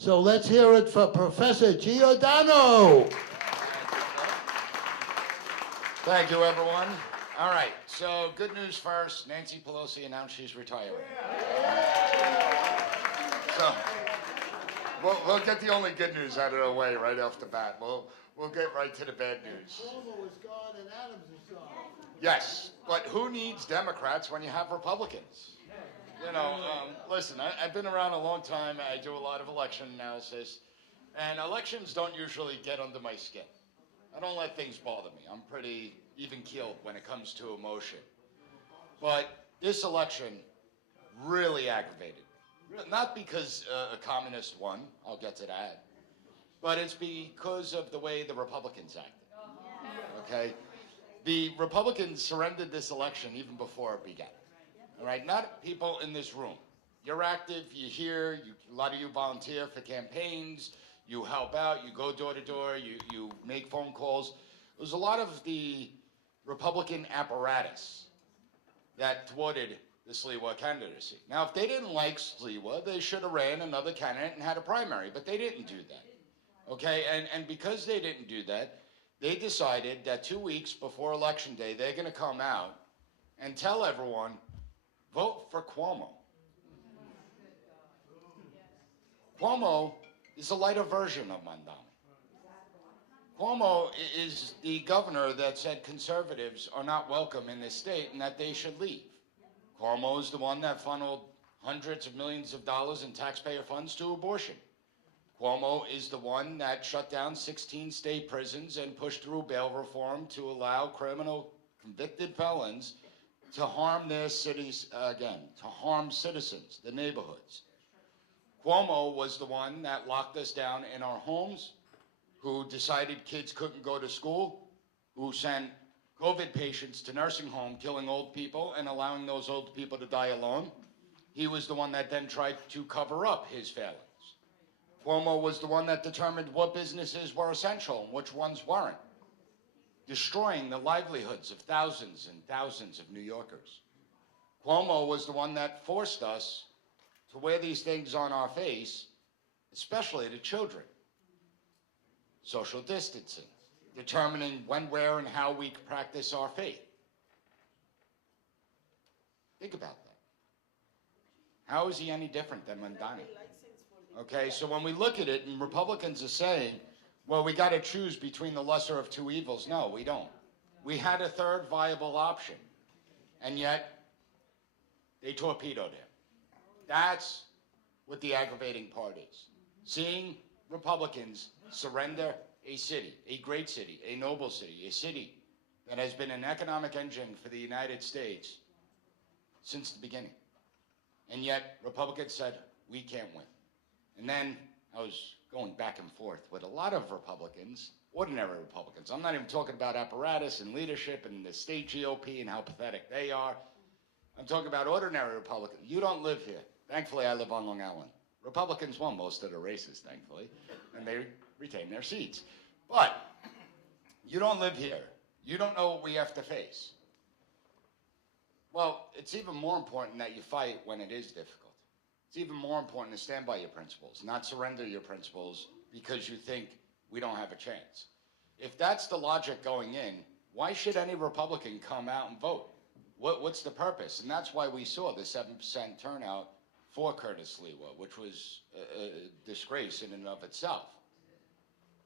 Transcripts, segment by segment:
So let's hear it for Professor Giordano. Thank you, everyone. All right, so good news first. Nancy Pelosi announced she's retiring. So we'll get the only good news out of the way right off the bat. We'll get right to the bad news. Cuomo is gone and Adams is gone. Yes, but who needs Democrats when you have Republicans? You know, listen, I've been around a long time. I do a lot of election analysis, and elections don't usually get under my skin. I don't let things bother me. I'm pretty even-keeled when it comes to emotion. But this election really aggravated me. Not because a communist won, I'll get to that, but it's because of the way the Republicans acted, okay? The Republicans surrendered this election even before it began, all right? Not people in this room. You're active, you're here, a lot of you volunteer for campaigns, you help out, you go door to door, you make phone calls. There's a lot of the Republican apparatus that thwarted the Sliwa candidacy. Now, if they didn't like Sliwa, they should have ran another candidate and had a primary, but they didn't do that, okay? And because they didn't do that, they decided that 2 weeks before Election Day, they're gonna come out and tell everyone, vote for Cuomo. Cuomo is a lighter version of Mondani. Cuomo is the governor that said conservatives are not welcome in this state and that they should leave. Cuomo is the one that funneled hundreds of millions of dollars in taxpayer funds to abortion. Cuomo is the one that shut down 16 state prisons and pushed through bail reform to allow criminal convicted felons to harm their cities again, to harm citizens, the neighborhoods. Cuomo was the one that locked us down in our homes, who decided kids couldn't go to school, who sent COVID patients to nursing home, killing old people and allowing those old people to die alone. He was the one that then tried to cover up his failings. Cuomo was the one that determined what businesses were essential and which ones weren't, destroying the livelihoods of thousands and thousands of New Yorkers. Cuomo was the one that forced us to wear these things on our face, especially the children. Social distancing, determining when, where, and how we practice our faith. Think about that. How is he any different than Mondani? Okay, so when we look at it, and Republicans are saying, well, we got to choose between the lesser of two evils. No, we don't. We had a third viable option, and yet they torpedoed him. That's what the aggravating part is. Seeing Republicans surrender a city, a great city, a noble city, a city that has been an economic engine for the United States since the beginning. And yet, Republicans said, we can't win. And then I was going back and forth with a lot of Republicans, ordinary Republicans. I'm not even talking about apparatus and leadership and the state GOP and how pathetic they are. I'm talking about ordinary Republicans. You don't live here. Thankfully, I live on Long Island. Republicans won most of the races, thankfully, and they retain their seats. But you don't live here. You don't know what we have to face. Well, it's even more important that you fight when it is difficult. It's even more important to stand by your principles, not surrender your principles because you think we don't have a chance. If that's the logic going in, why should any Republican come out and vote? What's the purpose? And that's why we saw the 7% turnout for Curtis Sliwa, which was a disgrace in and of itself.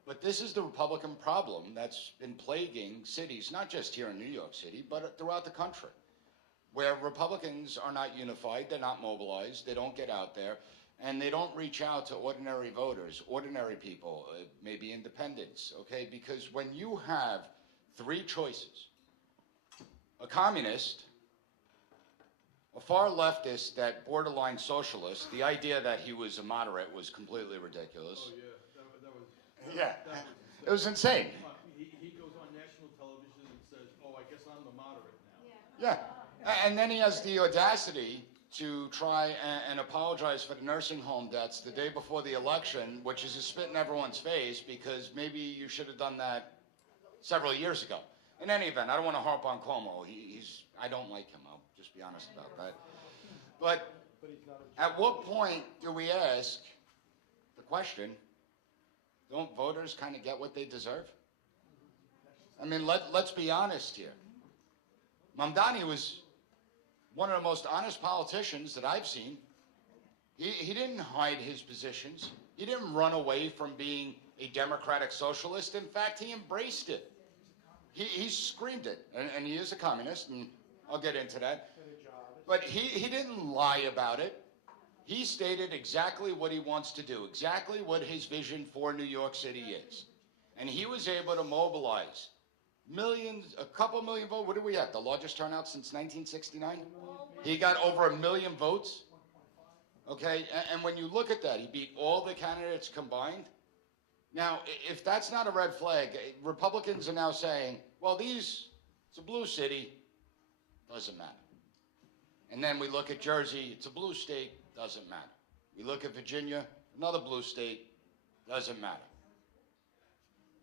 But this is the Republican problem that's been plaguing cities, not just here in New York City, but throughout the country, where Republicans are not unified, they're not mobilized, they don't get out there, and they don't reach out to ordinary voters, ordinary people, maybe independents, okay? Because when you have three choices, a communist, a far leftist that borderline socialist, the idea that he was a moderate was completely ridiculous. Oh, yeah, that was... Yeah, it was insane. He goes on national television and says, oh, I guess I'm the moderate now. Yeah, and then he has the audacity to try and apologize for the nursing home deaths the day before the election, which is a spit in everyone's face because maybe you should have done that several years ago. In any event, I don't want to harp on Cuomo. I don't like him. I'll just be honest about that. But at what point do we ask the question, don't voters kind of get what they deserve? I mean, let's be honest here. Mamdani was one of the most honest politicians that I've seen. He didn't hide his positions. He didn't run away from being a democratic socialist. In fact, he embraced it. He screamed it, and he is a communist, and I'll get into that. But he didn't lie about it. He stated exactly what he wants to do, exactly what his vision for New York City is. And he was able to mobilize millions, a couple million votes. What do we have? The largest turnout since 1969? He got over 1 million votes. Okay, and when you look at that, he beat all the candidates combined. Now, if that's not a red flag, Republicans are now saying, well, it's a blue city, doesn't matter. And then we look at Jersey, it's a blue state, doesn't matter. We look at Virginia, another blue state, doesn't matter.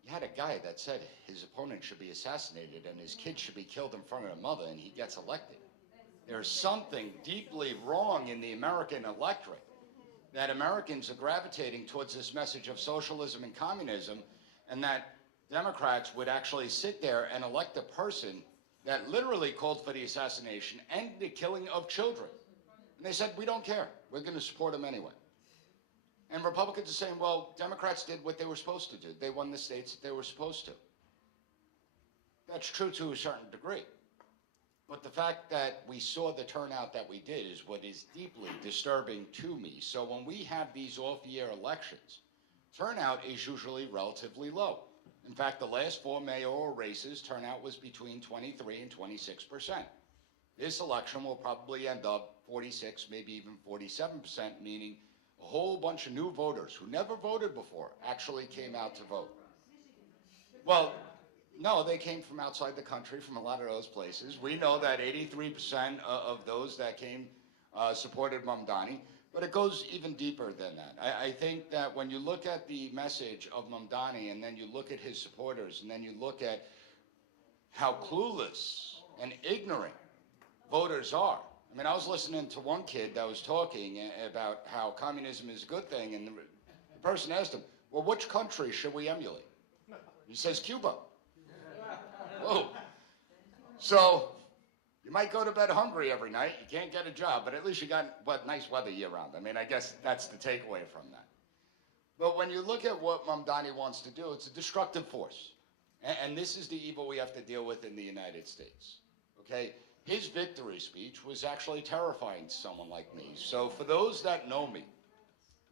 You had a guy that said his opponent should be assassinated and his kid should be killed in front of the mother, and he gets elected. There's something deeply wrong in the American electorate, that Americans are gravitating towards this message of socialism and communism, and that Democrats would actually sit there and elect a person that literally called for the assassination and the killing of children. And they said, we don't care. We're going to support him anyway. And Republicans are saying, well, Democrats did what they were supposed to do. They won the states that they were supposed to. That's true to a certain degree. But the fact that we saw the turnout that we did is what is deeply disturbing to me. So when we have these off-year elections, turnout is usually relatively low. In fact, the last 4 mayoral races, turnout was between 23 and 26%. This election will probably end up 46, maybe even 47%, meaning a whole bunch of new voters who never voted before actually came out to vote. Well, no, they came from outside the country, from a lot of those places. We know that 83% of those that came supported Mamdani, but it goes even deeper than that. I think that when you look at the message of Mamdani, and then you look at his supporters, and then you look at how clueless and ignorant voters are. I mean, I was listening to one kid that was talking about how communism is a good thing, and the person asked him, well, which country should we emulate? He says, Cuba. Whoa. So you might go to bed hungry every night. You can't get a job, but at least you got nice weather year round. I mean, I guess that's the takeaway from that. But when you look at what Mamdani wants to do, it's a destructive force. And this is the evil we have to deal with in the United States. Okay? His victory speech was actually terrifying to someone like me. So for those that know me,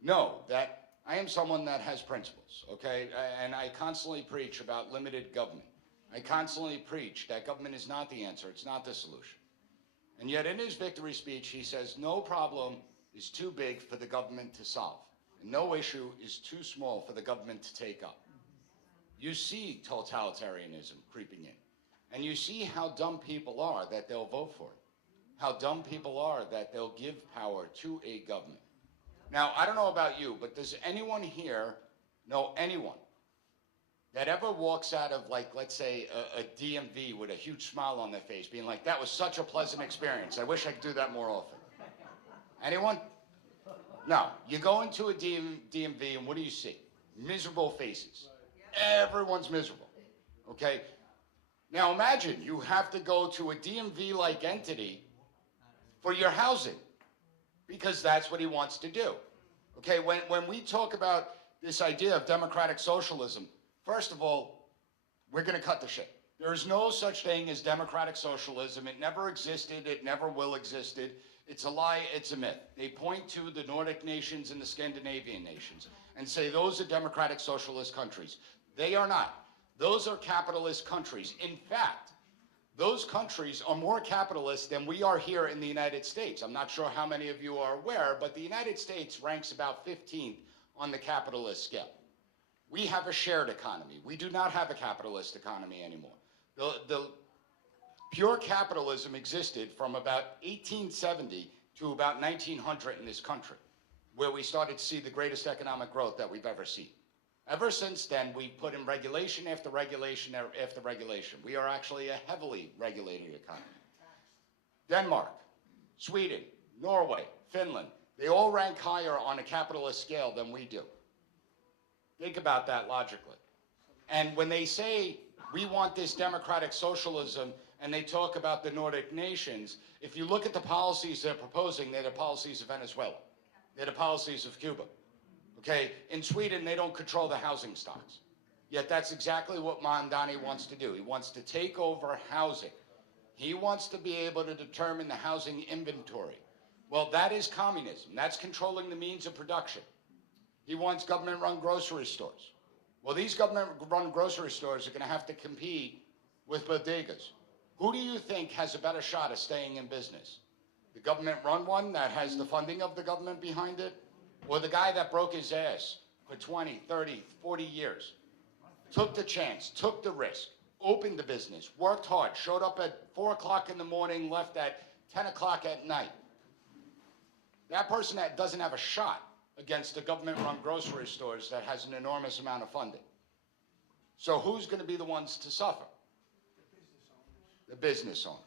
know that I am someone that has principles, okay? And I constantly preach about limited government. I constantly preach that government is not the answer, it's not the solution. And yet in his victory speech, he says, no problem is too big for the government to solve, and no issue is too small for the government to take up. You see totalitarianism creeping in, and you see how dumb people are that they'll vote for it, how dumb people are that they'll give power to a government. Now, I don't know about you, but does anyone here know anyone that ever walks out of, like, let's say, a DMV with a huge smile on their face, being like, that was such a pleasant experience. I wish I could do that more often. Anyone? No. You go into a DMV, and what do you see? Miserable faces. Everyone's miserable. Okay? Now imagine you have to go to a DMV-like entity for your housing, because that's what he wants to do. Okay? When we talk about this idea of democratic socialism, first of all, we're going to cut the shit. There is no such thing as democratic socialism. It never existed. It never will existed. It's a lie. It's a myth. They point to the Nordic nations and the Scandinavian nations and say those are democratic socialist countries. They are not. Those are capitalist countries. In fact, those countries are more capitalist than we are here in the United States. I'm not sure how many of you are aware, but the United States ranks about 15th on the capitalist scale. We have a shared economy. We do not have a capitalist economy anymore. The pure capitalism existed from about 1870 to about 1900 in this country, where we started to see the greatest economic growth that we've ever seen. Ever since then, we've put in regulation after regulation after regulation. We are actually a heavily regulated economy. Denmark, Sweden, Norway, Finland, they all rank higher on a capitalist scale than we do. Think about that logically. And when they say we want this democratic socialism and they talk about the Nordic nations, if you look at the policies they're proposing, they're the policies of Venezuela. They're the policies of Cuba. Okay? In Sweden, they don't control the housing stocks. Yet that's exactly what Mamdani wants to do. He wants to take over housing. He wants to be able to determine the housing inventory. Well, that is communism. That's controlling the means of production. He wants government-run grocery stores. Well, these government-run grocery stores are going to have to compete with bodegas. Who do you think has a better shot of staying in business? The government-run one that has the funding of the government behind it? Or the guy that broke his ass for 20, 30, 40 years? Took the chance, took the risk, opened the business, worked hard, showed up at 4 o'clock in the morning, left at 10 o'clock at night. That person that doesn't have a shot against the government-run grocery stores that has an enormous amount of funding. So who's going to be the ones to suffer? The business owners.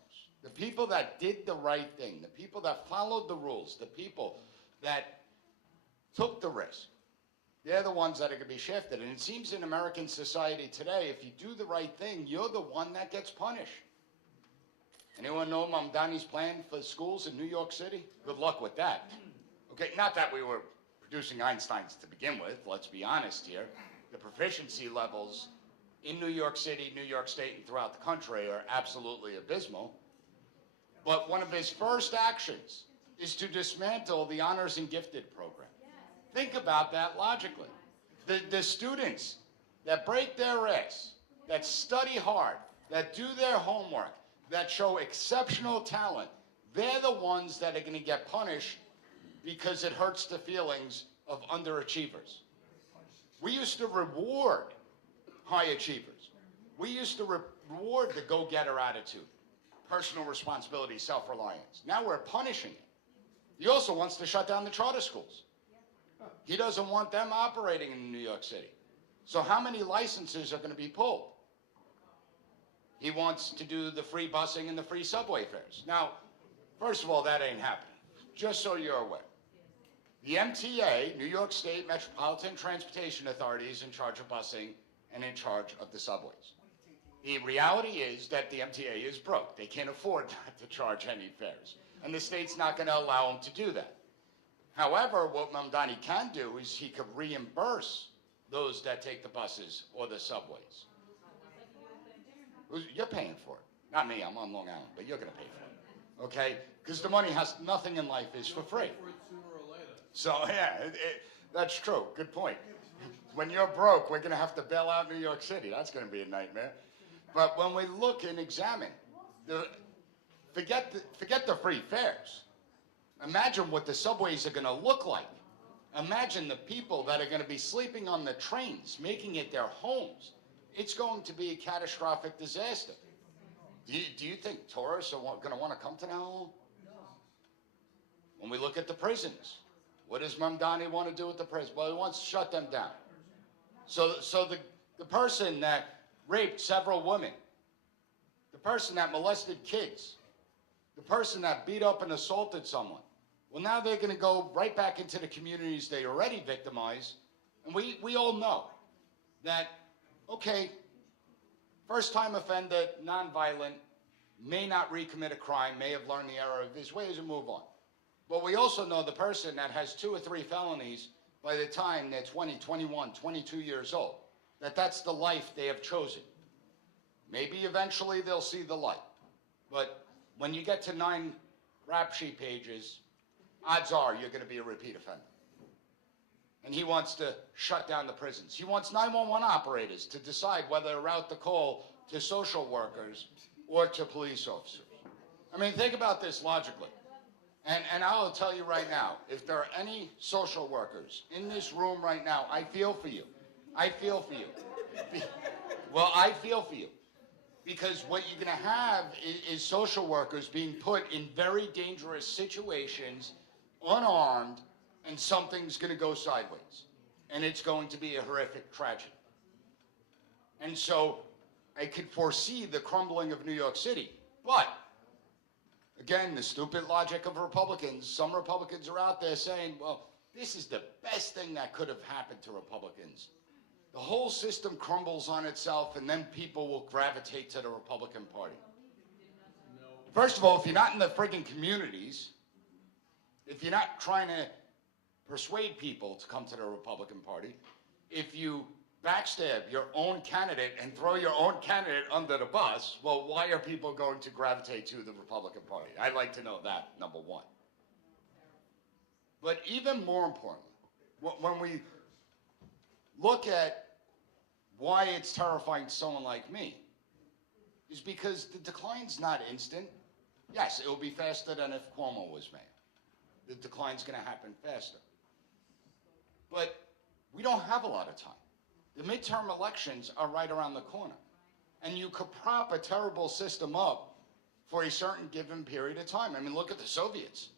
The people that did the right thing, the people that followed the rules, the people that took the risk. They're the ones that are going to be shifted. And it seems in American society today, if you do the right thing, you're the one that gets punished. Anyone know Mamdani's plan for schools in New York City? Good luck with that. Okay, not that we were producing Einsteins to begin with, let's be honest here. The proficiency levels in New York City, New York State, and throughout the country are absolutely abysmal. But one of his first actions is to dismantle the Honors and Gifted program. Think about that logically. The students that break their ass, that study hard, that do their homework, that show exceptional talent, they're the ones that are going to get punished because it hurts the feelings of underachievers. We used to reward high achievers. We used to reward the go-getter attitude, personal responsibility, self-reliance. Now we're punishing it. He also wants to shut down the charter schools. He doesn't want them operating in New York City. So how many licenses are going to be pulled? He wants to do the free busing and the free subway fares. Now, first of all, that ain't happening. Just so you're aware. The MTA, New York State Metropolitan Transportation Authority, is in charge of busing and in charge of the subways. The reality is that the MTA is broke. They can't afford not to charge any fares. And the state's not going to allow them to do that. However, what Mamdani can do is he could reimburse those that take the buses or the subways. You're paying for it. Not me, I'm on Long Island, but you're going to pay for it. Okay? Because the money has nothing in life is for free. So, yeah, that's true. Good point. When you're broke, we're going to have to bail out New York City. That's going to be a nightmare. But when we look and examine, forget the free fares. Imagine what the subways are going to look like. Imagine the people that are going to be sleeping on the trains, making it their homes. It's going to be a catastrophic disaster. Do you think tourists are going to want to come to Nauru? When we look at the prisons, what does Mamdani want to do with the prison? Well, he wants to shut them down. So the person that raped several women, the person that molested kids, the person that beat up and assaulted someone, well, now they're going to go right back into the communities they already victimized. And we all know that, okay, first-time offender, nonviolent, may not recommit a crime, may have learned the error of his ways and move on. But we also know the person that has 2 or 3 felonies by the time they're 20, 21, 22 years old, that's the life they have chosen. Maybe eventually they'll see the light. But when you get to 9 rap sheet pages, odds are you're going to be a repeat offender. And he wants to shut down the prisons. He wants 911 operators to decide whether to route the call to social workers or to police officers. I mean, think about this logically. And I'll tell you right now, if there are any social workers in this room right now, I feel for you. I feel for you. Well, I feel for you. Because what you're going to have is social workers being put in very dangerous situations, unarmed, and something's going to go sideways. And it's going to be a horrific tragedy. And so I could foresee the crumbling of New York City. But, again, the stupid logic of Republicans, some Republicans are out there saying, well, this is the best thing that could have happened to Republicans. the whole system crumbles on itself, and then people will gravitate to the Republican Party. First of all, if you're not in the friggin' communities, if you're not trying to persuade people to come to the Republican Party, if you backstab your own candidate and throw your own candidate under the bus, well, why are people going to gravitate to the Republican Party? I'd like to know that, number one. But even more importantly, when we look at why it's terrifying to someone like me, is because the decline's not instant. Yes, it will be faster than if Cuomo was mayor. The decline's going to happen faster. But we don't have a lot of time. The midterm elections are right around the corner. And you could prop a terrible system up for a certain given period of time. I mean, look at the Soviets.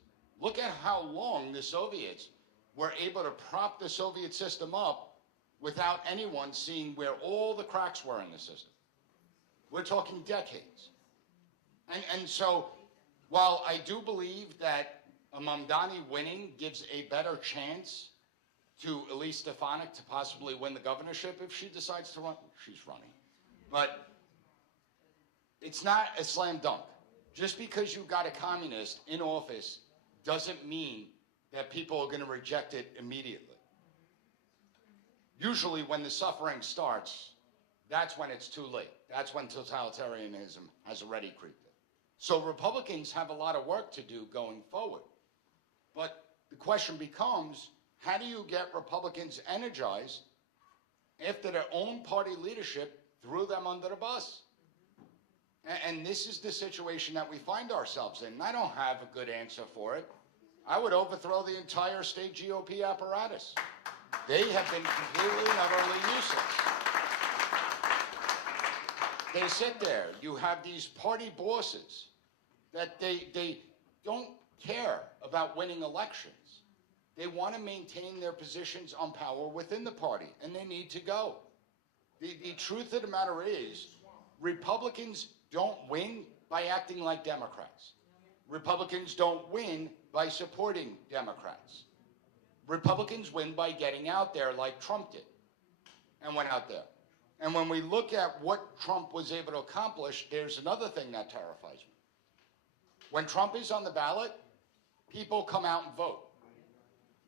Look at how long the Soviets were able to prop the Soviet system up without anyone seeing where all the cracks were in the system. We're talking decades. And so, while I do believe that Mamdani winning gives a better chance to Elise Stefanik to possibly win the governorship if she decides to run, she's running. But it's not a slam dunk. Just because you got a communist in office doesn't mean that people are going to reject it immediately. Usually when the suffering starts, that's when it's too late. That's when totalitarianism has already creeped in. So Republicans have a lot of work to do going forward. But the question becomes, how do you get Republicans energized after their own party leadership threw them under the bus? And this is the situation that we find ourselves in. I don't have a good answer for it. I would overthrow the entire state GOP apparatus. They have been completely and utterly useless. They sit there. You have these party bosses that they don't care about winning elections. They want to maintain their positions on power within the party, and they need to go. The truth of the matter is, Republicans don't win by acting like Democrats. Republicans don't win by supporting Democrats. Republicans win by getting out there like Trump did and went out there. And when we look at what Trump was able to accomplish, there's another thing that terrifies me. When Trump is on the ballot, people come out and vote.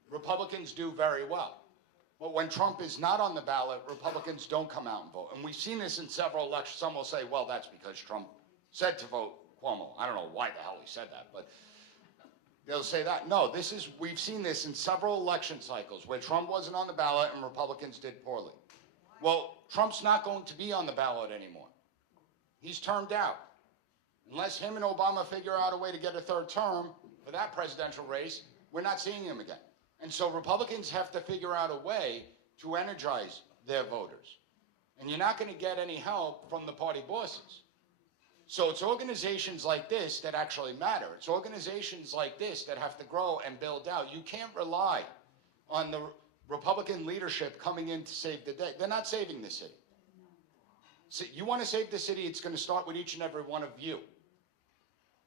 Republicans do very well. But when Trump is not on the ballot, Republicans don't come out and vote. And we've seen this in several elections. Some will say, well, that's because Trump said to vote Cuomo. I don't know why the hell he said that, but they'll say that. No, we've seen this in several election cycles where Trump wasn't on the ballot and Republicans did poorly. Well, Trump's not going to be on the ballot anymore. He's termed out. Unless him and Obama figure out a way to get a third term for that presidential race, we're not seeing him again. And so Republicans have to figure out a way to energize their voters. And you're not going to get any help from the party bosses. So it's organizations like this that actually matter. It's organizations like this that have to grow and build out. You can't rely on the Republican leadership coming in to save the day. They're not saving the city. So you want to save the city, it's going to start with each and every one of you.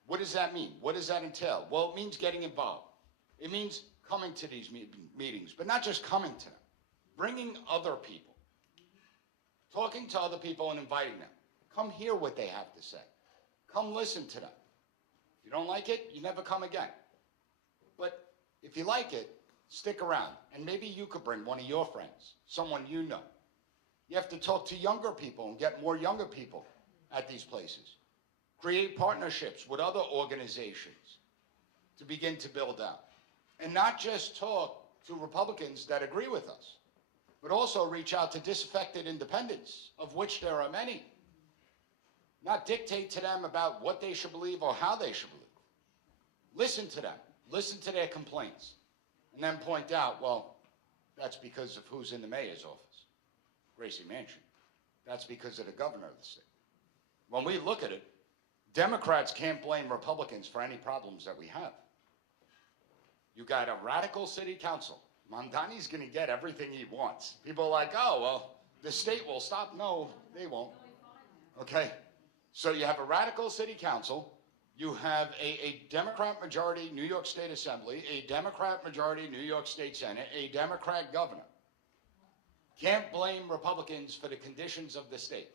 What does that mean? What does that entail? Well, it means getting involved. It means coming to these meetings, but not just coming to them. Bringing other people. Talking to other people and inviting them. Come hear what they have to say. Come listen to them. If you don't like it, you never come again. But if you like it, stick around. And maybe you could bring one of your friends, someone you know. You have to talk to younger people and get more younger people at these places. Create partnerships with other organizations to begin to build out. And not just talk to Republicans that agree with us, but also reach out to disaffected independents, of which there are many. Not dictate to them about what they should believe or how they should believe. Listen to them. Listen to their complaints. And then point out, well, that's because of who's in the mayor's office, Gracie Manchin. That's because of the governor of the state. When we look at it, Democrats can't blame Republicans for any problems that we have. You got a radical city council. Mamdani's going to get everything he wants. People are like, oh, well, the state will stop. No, they won't. Okay? So you have a radical city council. You have a Democrat majority New York State Assembly, a Democrat majority New York State Senate, a Democrat governor. Can't blame Republicans for the conditions of the state.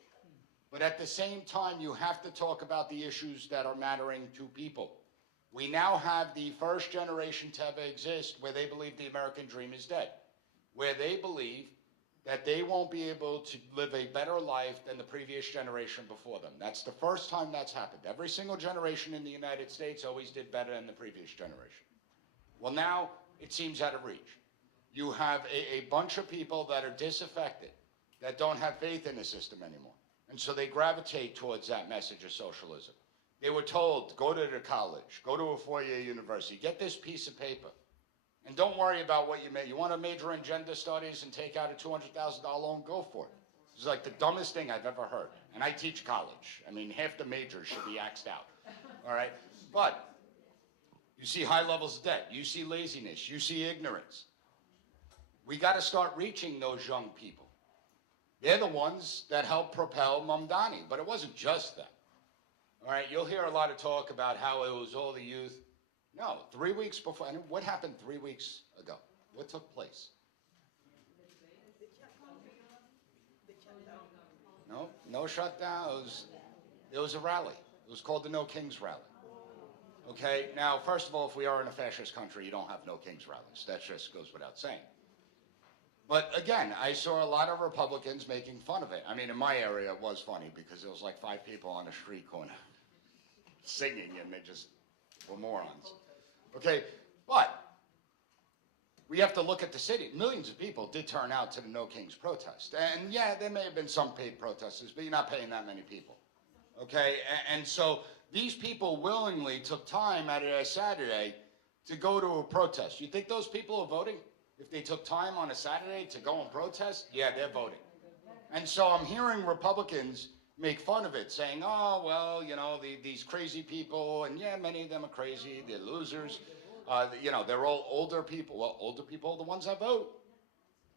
But at the same time, you have to talk about the issues that are mattering to people. We now have the first generation to ever exist where they believe the American dream is dead, where they believe that they won't be able to live a better life than the previous generation before them. That's the first time that's happened. Every single generation in the United States always did better than the previous generation. Well, now it seems out of reach. You have a bunch of people that are disaffected, that don't have faith in the system anymore. And so they gravitate towards that message of socialism. They were told, go to the college, go to a four-year university, get this piece of paper, and don't worry about what you make. You want to major in gender studies and take out a $200,000 loan, go for it. It's like the dumbest thing I've ever heard. And I teach college. I mean, half the majors should be axed out, all right? But you see high levels of debt. You see laziness. You see ignorance. We got to start reaching those young people. They're the ones that helped propel Mamdani, but it wasn't just them. All right, you'll hear a lot of talk about how it was all the youth. No, 3 weeks before, and what happened 3 weeks ago? What took place? No shutdown. It was a rally. It was called the No Kings Rally. Okay, now, first of all, if we are in a fascist country, you don't have no Kings rallies. That just goes without saying. But again, I saw a lot of Republicans making fun of it. I mean, in my area, it was funny because there was like 5 people on a street corner singing, and they just were morons. Okay, but we have to look at the city. Millions of people did turn out to the No Kings protest. And yeah, there may have been some paid protesters, but you're not paying that many people. Okay, and so these people willingly took time out of their Saturday to go to a protest. You think those people are voting? If they took time on a Saturday to go and protest, yeah, they're voting. And so I'm hearing Republicans make fun of it, saying, oh, well, you know, these crazy people, and yeah, many of them are crazy, they're losers. You know, they're all older people. Well, older people are the ones that vote.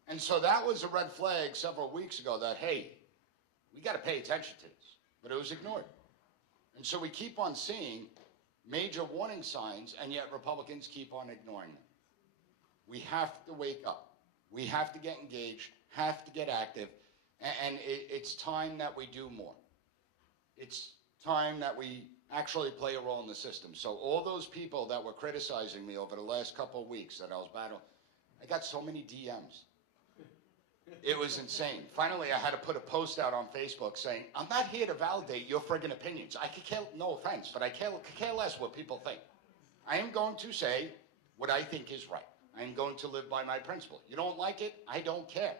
And so that was a red flag several weeks ago that, hey, we got to pay attention to this. But it was ignored. And so we keep on seeing major warning signs, and yet Republicans keep on ignoring them. We have to wake up. We have to get engaged, have to get active, and it's time that we do more. It's time that we actually play a role in the system. So all those people that were criticizing me over the last couple of weeks that I was battling, I got so many DMs. It was insane. Finally, I had to put a post out on Facebook saying, I'm not here to validate your friggin' opinions. I could care, no offense, but I could care less what people think. I am going to say what I think is right. I am going to live by my principle. You don't like it? I don't care.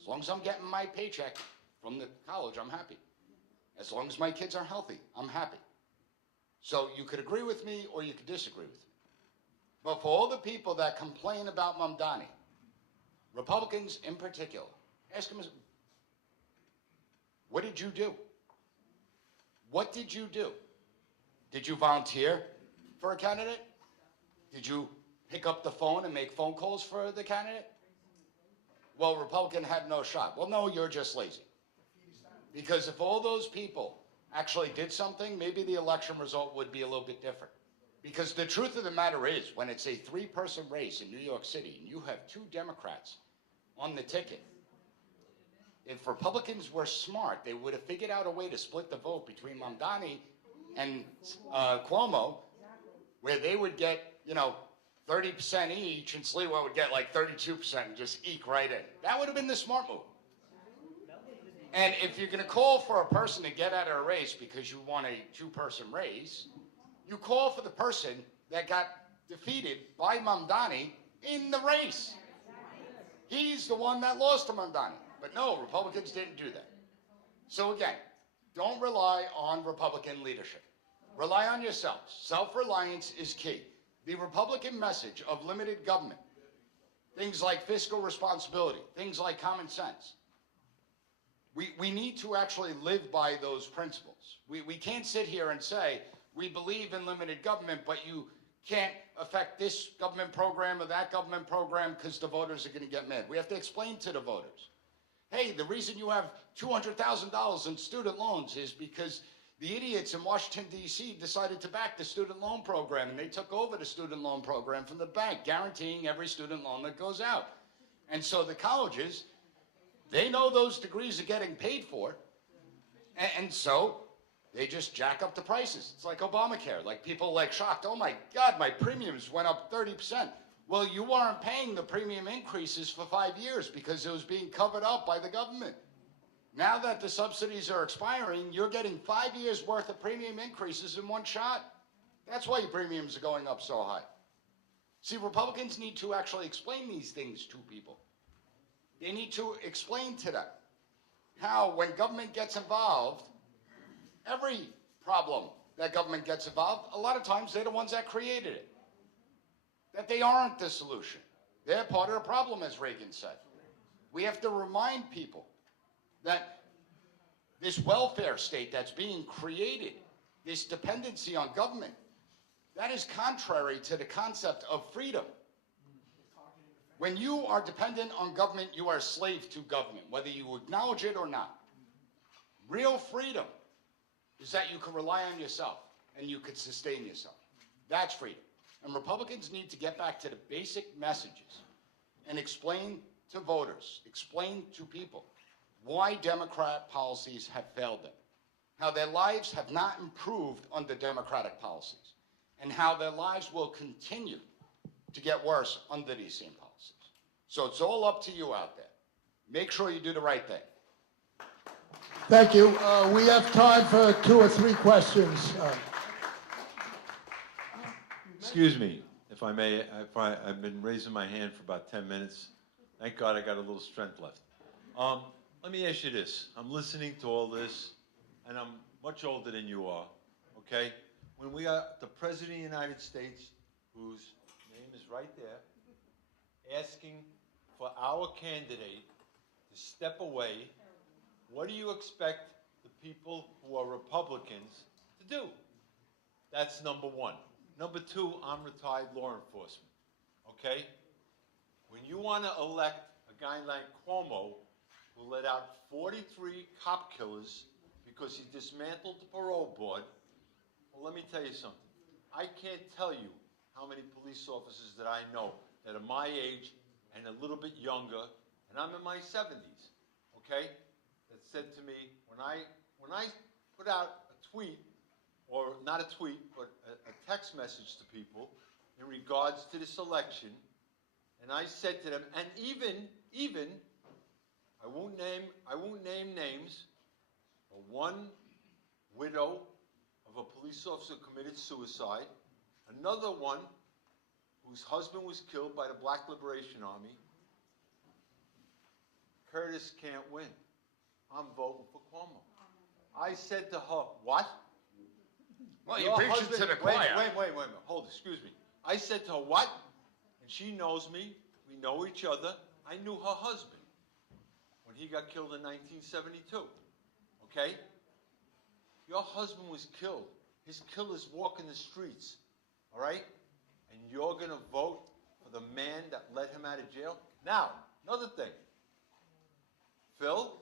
As long as I'm getting my paycheck from the college, I'm happy. As long as my kids are healthy, I'm happy. So you could agree with me or you could disagree with me. But for all the people that complain about Mamdani, Republicans in particular, ask them, what did you do? What did you do? Did you volunteer for a candidate? Did you pick up the phone and make phone calls for the candidate? Well, Republican had no shot. Well, no, you're just lazy. Because if all those people actually did something, maybe the election result would be a little bit different. Because the truth of the matter is, when it's a 3-person race in New York City, and you have 2 Democrats on the ticket, if Republicans were smart, they would have figured out a way to split the vote between Mamdani and Cuomo, where they would get, 30% each, and Sliwa would get like 32% and just eke right in. That would have been the smart move. And if you're going to call for a person to get out of a race because you want a 2-person race, you call for the person that got defeated by Mamdani in the race. He's the one that lost to Mamdani. But no, Republicans didn't do that. So again, don't rely on Republican leadership. Rely on yourselves. Self-reliance is key. The Republican message of limited government, things like fiscal responsibility, things like common sense, we need to actually live by those principles. We can't sit here and say, we believe in limited government, but you can't affect this government program or that government program because the voters are going to get mad. We have to explain to the voters, hey, the reason you have $200,000 in student loans is because the idiots in Washington, D.C. decided to back the student loan program, and they took over the student loan program from the bank, guaranteeing every student loan that goes out. And so the colleges They know those degrees are getting paid for, and so they just jack up the prices. It's like Obamacare. Like people like shocked, oh my God, my premiums went up 30%. Well, you weren't paying the premium increases for 5 years because it was being covered up by the government. Now that the subsidies are expiring, you're getting 5 years worth of premium increases in one shot. That's why your premiums are going up so high. See, Republicans need to actually explain these things to people. They need to explain to them how when government gets involved, every problem that government gets involved, a lot of times they're the ones that created it. That they aren't the solution. They're part of the problem, as Reagan said. We have to remind people that this welfare state that's being created, this dependency on government, that is contrary to the concept of freedom. When you are dependent on government, you are a slave to government, whether you acknowledge it or not. Real freedom is that you can rely on yourself and you can sustain yourself. That's freedom. And Republicans need to get back to the basic messages and explain to voters, explain to people why Democrat policies have failed them, how their lives have not improved under Democratic policies, and how their lives will continue to get worse under these same policies. So it's all up to you out there. Make sure you do the right thing. Thank you. We have time for 2 or 3 questions. Excuse me, if I may, I've been raising my hand for about 10 minutes. Thank God I got a little strength left. Let me ask you this. I'm listening to all this, and I'm much older than you are, okay? When we got the President of the United States, whose name is right there, asking for our candidate to step away, what do you expect the people who are Republicans to do? That's number one. Number two, I'm retired law enforcement, okay? When you want to elect a guy like Cuomo, who let out 43 cop killers because he dismantled the parole board, well, let me tell you something. I can't tell you how many police officers that I know that are my age and a little bit younger, and I'm in my 70s, okay, that said to me, when I put out a tweet, or not a tweet, but a text message to people in regards to this election, and I said to them, and even, I won't name names, but one widow of a police officer committed suicide, another one whose husband was killed by the Black Liberation Army. Curtis can't win. I'm voting for Cuomo. I said to her, what? Well, you preach it to the choir. Wait a minute. Hold it, excuse me. I said to her, what? And she knows me. We know each other. I knew her husband when he got killed in 1972. Okay? Your husband was killed. His killers walk in the streets. All right? And you're going to vote for the man that let him out of jail? Now, another thing. Phil,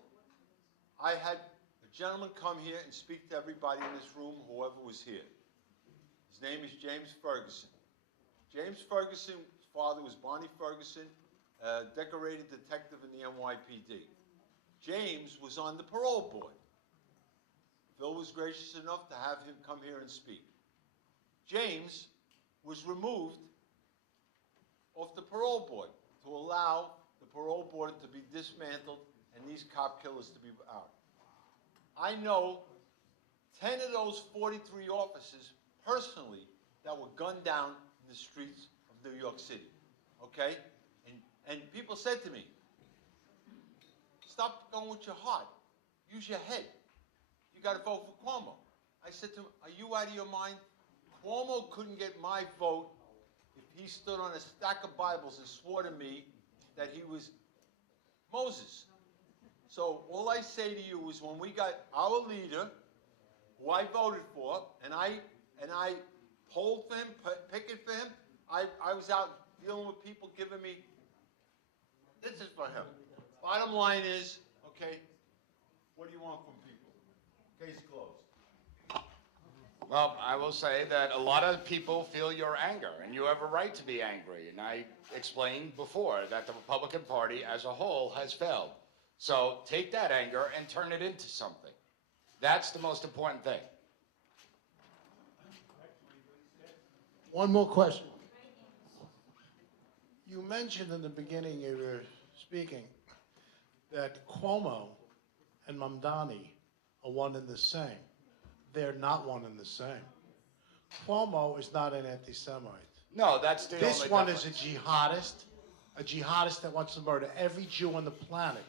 I had a gentleman come here and speak to everybody in this room, whoever was here. His name is James Ferguson. James Ferguson's father was Barney Ferguson, a decorated detective in the NYPD. James was on the parole board. Phil was gracious enough to have him come here and speak. James was removed off the parole board to allow the parole board to be dismantled and these cop killers to be out. I know 10 of those 43 officers personally that were gunned down in the streets of New York City, okay? And people said to me, stop going with your heart. Use your head. You got to vote for Cuomo. I said to him, are you out of your mind? Cuomo couldn't get my vote if he stood on a stack of Bibles and swore to me that he was Moses. So all I say to you is when we got our leader, who I voted for, and I polled for him, picket for him, I was out dealing with people giving me, this is for him. Bottom line is, okay, what do you want from people? Case closed. Well, I will say that a lot of people feel your anger, and you have a right to be angry. And I explained before that the Republican Party as a whole has failed. So take that anger and turn it into something. That's the most important thing. One more question. You mentioned in the beginning you were speaking that Cuomo and Mamdani are one and the same. They're not one and the same. Cuomo is not an anti-Semite. No, that's the This only one difference. is a jihadist that wants to murder every Jew on the planet.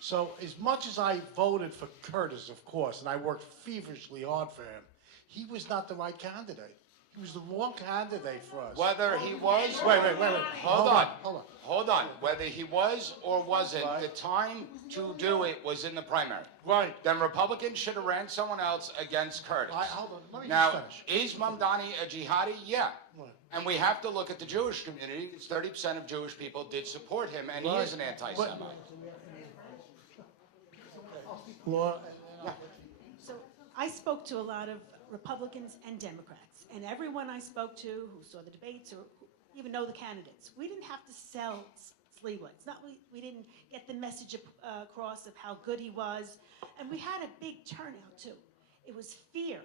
So as much as I voted for Curtis, of course, and I worked feverishly hard for him, he was not the right candidate. He was the wrong candidate for us. Whether he was... Wait. Hold on. Whether he was or wasn't, Right. the time to do it was in the primary. Right. Then Republicans should have ran someone else against Curtis. Hold on, let me Now, just finish. is Mamdani a jihadi? Yeah. Right. And we have to look at the Jewish community. It's 30% of Jewish people did support him, and he is an anti-Semite. Laura, So I spoke to a lot of Republicans and Democrats, and everyone I spoke to who saw the debates or who even know the candidates, we didn't have to sell Sliwa. It's not we didn't get the message across of how good he was, and we had a big turnout too. It was fear.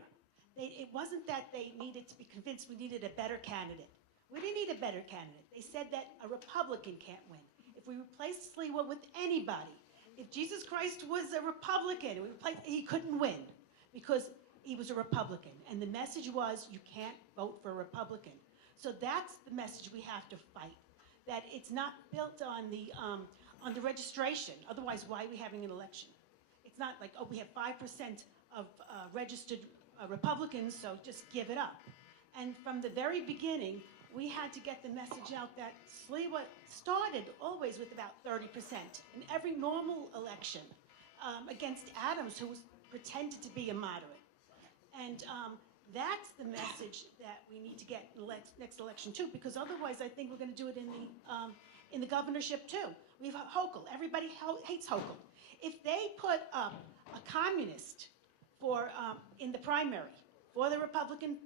It wasn't that they needed to be convinced we needed a better candidate. We didn't need a better candidate. They said that a Republican can't win. If we replaced Sliwa with anybody, if Jesus Christ was a Republican, he couldn't win because he was a Republican. And the message was, you can't vote for a Republican. So that's the message we have to fight, that it's not built on the registration. Otherwise, why are we having an election? It's not like, oh, we have 5% of registered Republicans, so just give it up. And from the very beginning, we had to get the message out that Sliwa started always with about 30% in every normal election against Adams, who was pretended to be a moderate. And that's the message that we need to get in the next election too, because otherwise I think we're going to do it in the governorship too. We have Hochul. Everybody hates Hochul. If they put up a communist for in the primary for the Republican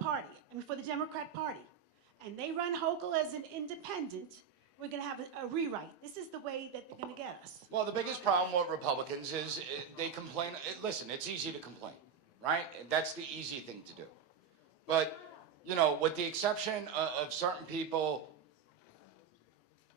Party, for the Democrat Party, and they run Hochul as an independent, we're going to have a rewrite. This is the way that they're going to get us. Well, the biggest problem with Republicans is they complain. Listen, it's easy to complain, right? That's the easy thing to do. But, you know, with the exception of certain people,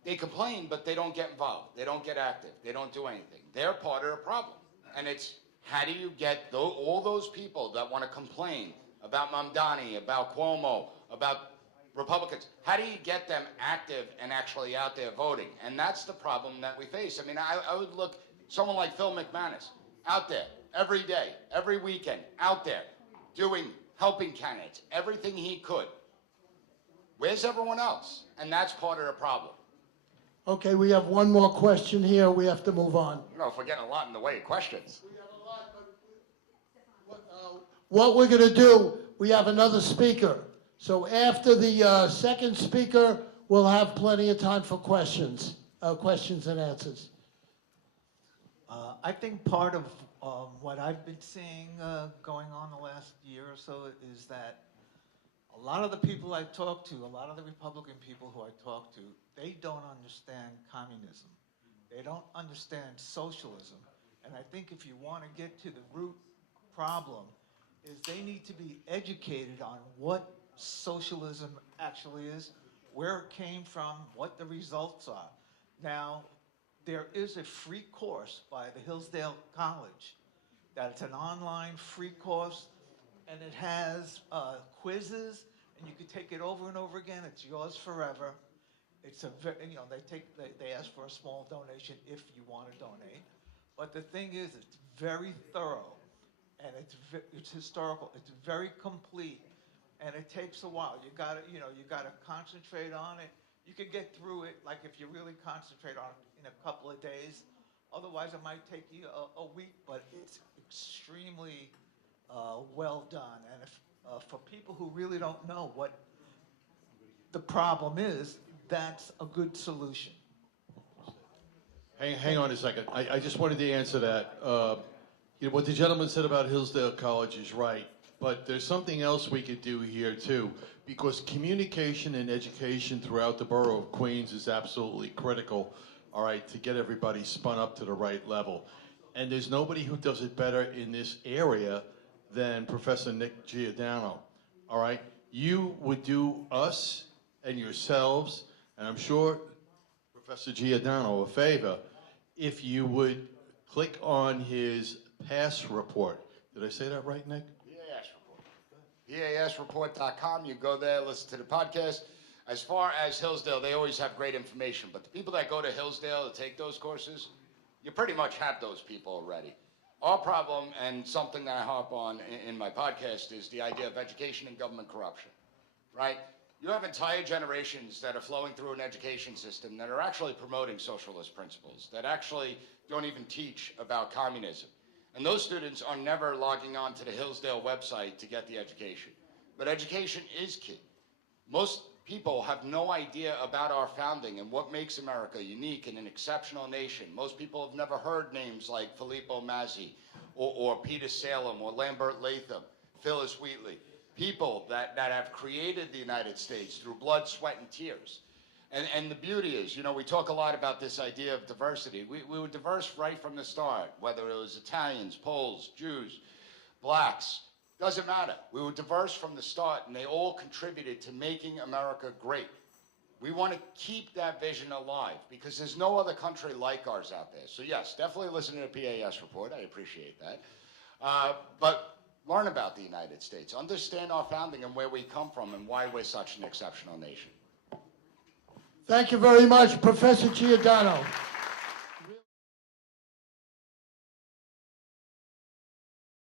they complain, but they don't get involved. They don't get active. They don't do anything. They're part of the problem. And it's how do you get all those people that want to complain about Mamdani, about Cuomo, about Republicans, how do you get them active and actually out there voting? And that's the problem that we face. I mean, I would look, someone like Phil McManus, out there, every day, every weekend, out there, helping candidates, everything he could. Where's everyone else? And that's part of the problem. okay, we have one more question here. We have to move on. You know, if we're getting a lot in the way of questions. What we're going to do, we have another speaker. So after the second speaker, we'll have plenty of time for questions and answers. I think part of what I've been seeing going on the last year or so is that a lot of the people I talk to, a lot of the Republican people who I talk to, they don't understand communism. They don't understand socialism. And I think if you want to get to the root problem, is they need to be educated on what socialism actually is, where it came from, what the results are. Now, there is a free course by the Hillsdale College that's an online free course, and it has quizzes, and you can take it over and over again. It's yours forever. It's a they ask for a small donation if you want to donate, but the thing is, it's very thorough, and it's historical. It's very complete. And it takes a while. You gotta concentrate on it. You can get through it, like if you really concentrate on it in a couple of days. Otherwise, it might take you a week, but it's extremely well done. And if for people who really don't know what the problem is, that's a good solution. Hang on a second. I just wanted to answer that. What the gentleman said about Hillsdale College is right. but there's something else we could do here too, because communication and education throughout the borough of Queens is absolutely critical, all right, to get everybody spun up to the right level. And there's nobody who does it better in this area than Professor Nick Giordano, all right? You would do us and yourselves, and I'm sure Professor Giordano a favor, if you would click on his past report. Did I say that right, Nick? PAS report. PASreport.com. You go there, listen to the podcast. As far as Hillsdale, they always have great information, but the people that go to Hillsdale to take those courses, you pretty much have those people already. Our problem, and something that I harp on in my podcast, is the idea of education and government corruption, right? You have entire generations that are flowing through an education system that are actually promoting socialist principles, that actually don't even teach about communism. And those students are never logging on to the Hillsdale website to get the education. But education is key. Most people have no idea about our founding and what makes America unique and an exceptional nation. Most people have never heard names like Filippo Mazzi or Peter Salem or Lambert Latham, Phyllis Wheatley. People that have created the United States through blood, sweat, and tears. And the beauty is, you know, we talk a lot about this idea of diversity. We were diverse right from the start, whether it was Italians, Poles, Jews, blacks, doesn't matter. We were diverse from the start, and they all contributed to making America great. We want to keep that vision alive because there's no other country like ours out there. So yes, definitely listen to the PAS report. I appreciate that. But learn about the United States. Understand our founding and where we come from and why we're such an exceptional nation. Thank you very much, Professor Giordano.